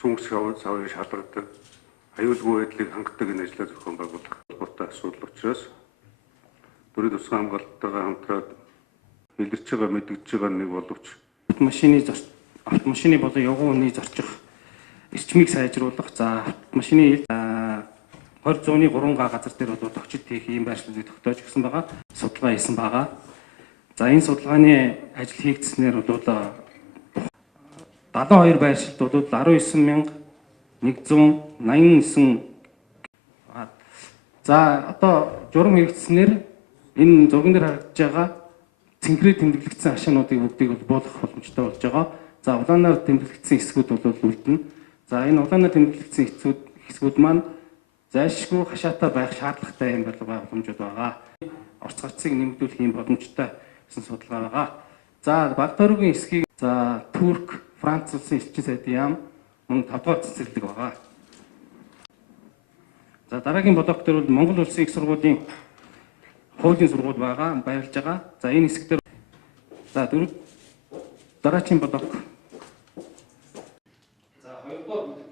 цөмгс савыг шалгадаг, аюулгүй байдлыг хангадаг энэ ажлаа зохион байгуулах холбоотой асуудал учраас төрийн тусгай хамгаалалтайгаа хамтраад илэрч байгаа мэдгэж байгаа нэг боловч автомашины болон явган хүний зорчих эрчмийг сайжруулах, за автомашины 20-ны 3Г газар дээр бол тогтчид хийх ийм байршлуудыг тогтоож өгсөн байгаа. Судалгаа хийсэн байгаа. За энэ судалгааны ажил хийгдснээр бол 72 байршилд бол 19,189. За одоо журам хийгдснээр энэ зурган дээр харагдаж байгаа цэнхрээ тэмдэглэгдсэн хашаануудыг бүгдийг буулгах боломжтой болж байгаа. За улаанаар тэмдэглэгдсэн хэсгүүд бол үлдэнэ. За энэ улаанаар тэмдэглэгдсэн хэсгүүд маань зайлшгүй хашаатай байх шаардлагатай юм боломжууд байгаа. Орц гарцыг нэмэгдүүлэх юм боломжтой гэсэн судалгаа байгаа. За Багдоргийн эсхийг за Турк, Франц улсын элчин сайдын яам мөн 5 дугаар цэцэрлэг байгаа. За дараагийн блок дээр бол Монгол улсын их сургуулийн хуулийн сургууль байгаа, байрлаж байгаа. За энэ хэсэг дээр за дараагийн блок. За 2 дугаар